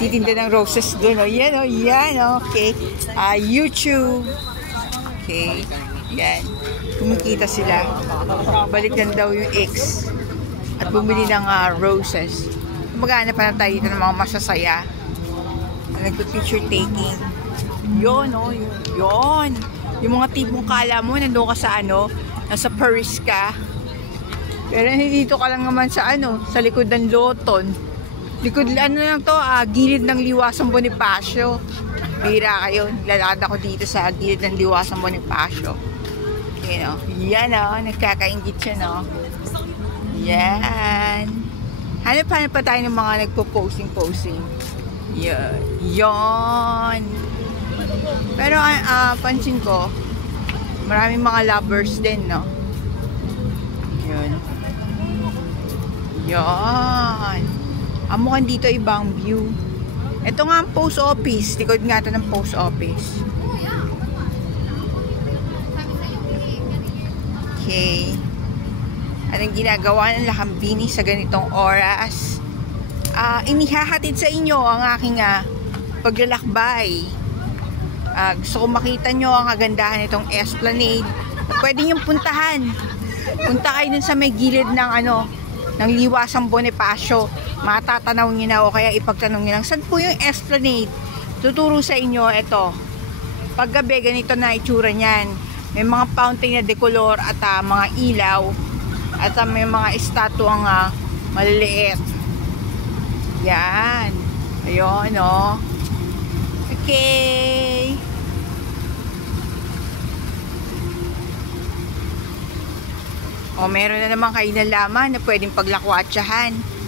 Titinda ng roses doon. Yan o, yan. Okay. YouTube. Okay. Yan. Kumikita sila. Balikan daw yung ex. At bumili ng roses. Maghanap pa na tayo dito ng mga masasaya. Nagpo-picture taking. Yun, yun. Yung mga tipong kala mo, nandun ka sa nasa Paris ka. Pero dito ka lang naman sa sa likod ng Loton. Likod, lang to, gilid ng Liwasang Bonifacio. Bira kayo, lalakad ako dito sa gilid ng Liwasang Bonifacio. Yan nagkakaingit siya, Yan. Hanap-hanap pa tayo ng mga nagpo-posing. Yan. Pero pansin ko, maraming mga lovers din, Yan. Mukhang dito ibang view. Ito nga ang post office. Likod nga ito ng post office. Okay. Anong ginagawa ng Lakambini sa ganitong oras? Inihahatid sa inyo ang aking paglalakbay. Gusto ko makita nyo ang kagandahan nitong Esplanade. Pwede nyo puntahan. Punta kayo dun sa may gilid ng ng Liwasang Bonifacio. Matatanaw nyo na o kaya ipagtanong nyo lang, saan po yung Esplanade? Tuturo sa inyo ito. Paggabi, ganito na itsura niyan. May mga fountain na decolor at mga ilaw. At may mga estatwang maliliit. Yan. Ayun, Okay. Meron na naman kayo nalaman na pwedeng paglakwatsahan.